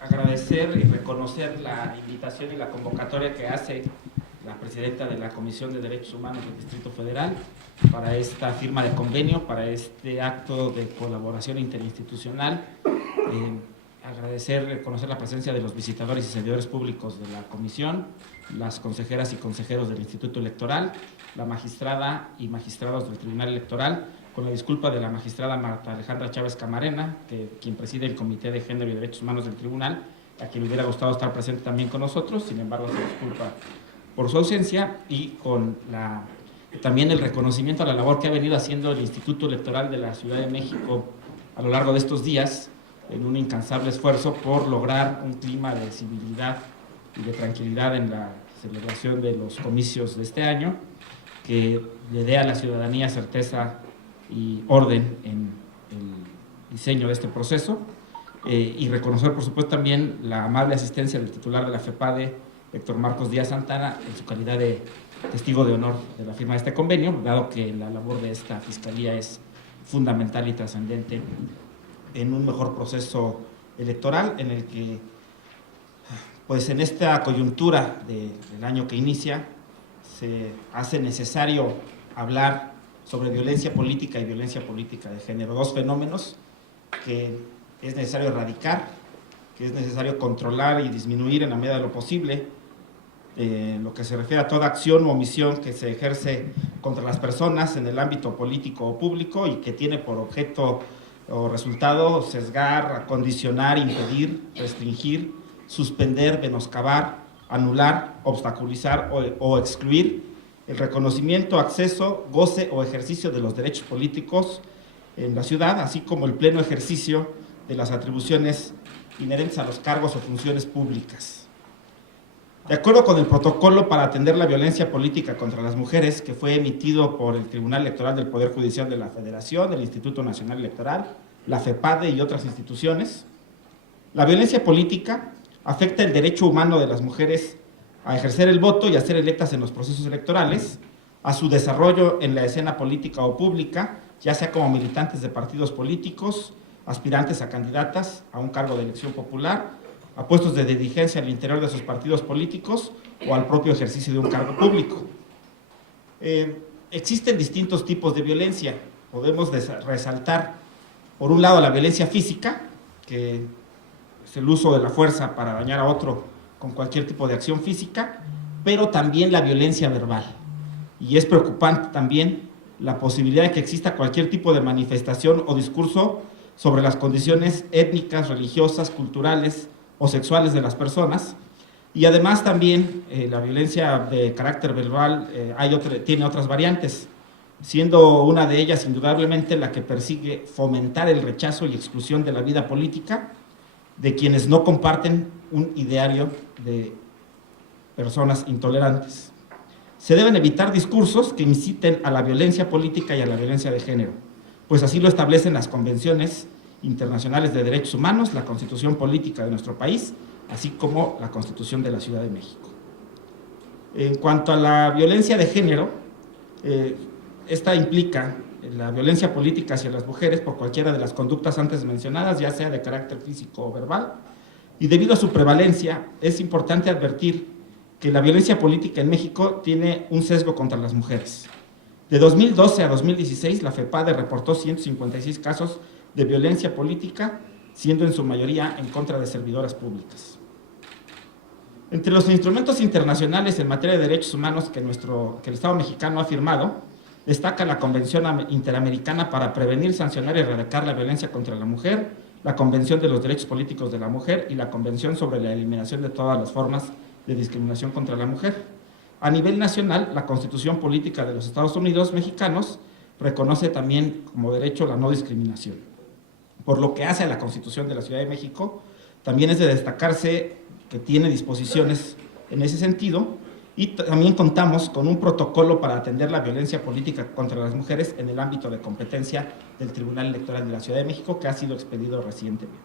Agradecer y reconocer la invitación y la convocatoria que hace la presidenta de la Comisión de Derechos Humanos del Distrito Federal para esta firma de convenio, para este acto de colaboración interinstitucional. Agradecer, reconocer la presencia de los visitadores y servidores públicos de la Comisión, las consejeras y consejeros del Instituto Electoral, la magistrada y magistrados del Tribunal Electoral, con la disculpa de la magistrada Marta Alejandra Chávez Camarena, quien preside el Comité de Género y Derechos Humanos del Tribunal, a quien le hubiera gustado estar presente también con nosotros, sin embargo se disculpa por su ausencia, y con también el reconocimiento a la labor que ha venido haciendo el Instituto Electoral de la Ciudad de México a lo largo de estos días, en un incansable esfuerzo por lograr un clima de civilidad y de tranquilidad en la celebración de los comicios de este año, que le dé a la ciudadanía certeza y orden en el diseño de este proceso, y reconocer por supuesto también la amable asistencia del titular de la FEPADE, Héctor Marcos Díaz Santana, en su calidad de testigo de honor de la firma de este convenio, dado que la labor de esta Fiscalía es fundamental y trascendente en un mejor proceso electoral, en el que, pues en esta coyuntura del año que inicia, se hace necesario hablar sobre violencia política y violencia política de género, dos fenómenos que es necesario erradicar, que es necesario controlar y disminuir en la medida de lo posible, lo que se refiere a toda acción o omisión que se ejerce contra las personas en el ámbito político o público y que tiene por objeto o resultado sesgar, condicionar, impedir, restringir, suspender, menoscabar, anular, obstaculizar o excluir el reconocimiento, acceso, goce o ejercicio de los derechos políticos en la ciudad, así como el pleno ejercicio de las atribuciones inherentes a los cargos o funciones públicas. De acuerdo con el protocolo para atender la violencia política contra las mujeres, que fue emitido por el Tribunal Electoral del Poder Judicial de la Federación, el Instituto Nacional Electoral, la FEPADE y otras instituciones, la violencia política afecta el derecho humano de las mujeres a ejercer el voto y a ser electas en los procesos electorales, a su desarrollo en la escena política o pública, ya sea como militantes de partidos políticos, aspirantes a candidatas a un cargo de elección popular, a puestos de dirigencia al interior de sus partidos políticos o al propio ejercicio de un cargo público. Existen distintos tipos de violencia. Podemos resaltar, por un lado, la violencia física, que es el uso de la fuerza para dañar a otro con cualquier tipo de acción física, pero también la violencia verbal. Y es preocupante también la posibilidad de que exista cualquier tipo de manifestación o discurso sobre las condiciones étnicas, religiosas, culturales o sexuales de las personas. Y además también la violencia de carácter verbal tiene otras variantes, siendo una de ellas indudablemente la que persigue fomentar el rechazo y exclusión de la vida política de quienes no comparten un ideario de personas intolerantes. Se deben evitar discursos que inciten a la violencia política y a la violencia de género, pues así lo establecen las convenciones internacionales de derechos humanos, la Constitución Política de nuestro país, así como la Constitución de la Ciudad de México. En cuanto a la violencia de género, esta implica la violencia política hacia las mujeres por cualquiera de las conductas antes mencionadas, ya sea de carácter físico o verbal, y debido a su prevalencia es importante advertir que la violencia política en México tiene un sesgo contra las mujeres. De 2012 a 2016, la FEPADE reportó 156 casos de violencia política, siendo en su mayoría en contra de servidoras públicas. Entre los instrumentos internacionales en materia de derechos humanos que el Estado mexicano ha firmado, destaca la Convención Interamericana para Prevenir, Sancionar y Erradicar la Violencia contra la Mujer, la Convención de los Derechos Políticos de la Mujer y la Convención sobre la Eliminación de todas las formas de discriminación contra la mujer. A nivel nacional, la Constitución Política de los Estados Unidos mexicanos reconoce también como derecho la no discriminación. Por lo que hace a la Constitución de la Ciudad de México, también es de destacarse que tiene disposiciones en ese sentido, y también contamos con un protocolo para atender la violencia política contra las mujeres en el ámbito de competencia del Tribunal Electoral de la Ciudad de México, que ha sido expedido recientemente.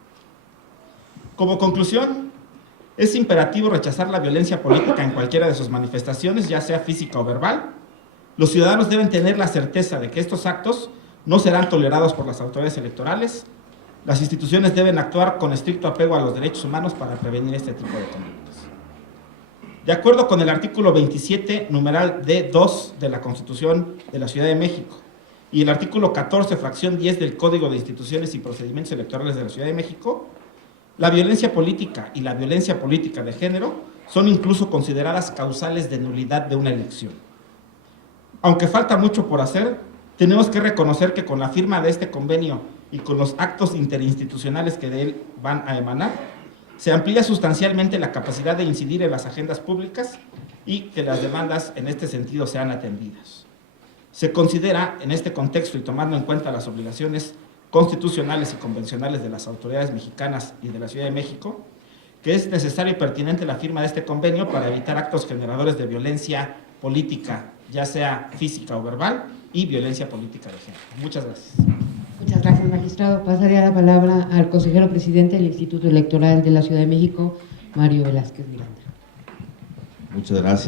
Como conclusión, es imperativo rechazar la violencia política en cualquiera de sus manifestaciones, ya sea física o verbal. Los ciudadanos deben tener la certeza de que estos actos no serán tolerados por las autoridades electorales, Las instituciones deben actuar con estricto apego a los derechos humanos para prevenir este tipo de conductas. De acuerdo con el artículo 27, numeral D2 de la Constitución de la Ciudad de México y el artículo 14, fracción 10 del Código de Instituciones y Procedimientos Electorales de la Ciudad de México, la violencia política y la violencia política de género son incluso consideradas causales de nulidad de una elección. Aunque falta mucho por hacer, tenemos que reconocer que con la firma de este convenio y con los actos interinstitucionales que de él van a emanar, se amplía sustancialmente la capacidad de incidir en las agendas públicas y que las demandas en este sentido sean atendidas. Se considera, en este contexto y tomando en cuenta las obligaciones constitucionales y convencionales de las autoridades mexicanas y de la Ciudad de México, que es necesaria y pertinente la firma de este convenio para evitar actos generadores de violencia política, ya sea física o verbal, y violencia política de género. Muchas gracias. Muchas gracias, magistrado. Pasaría la palabra al consejero presidente del Instituto Electoral de la Ciudad de México, Mario Velázquez Miranda. Muchas gracias.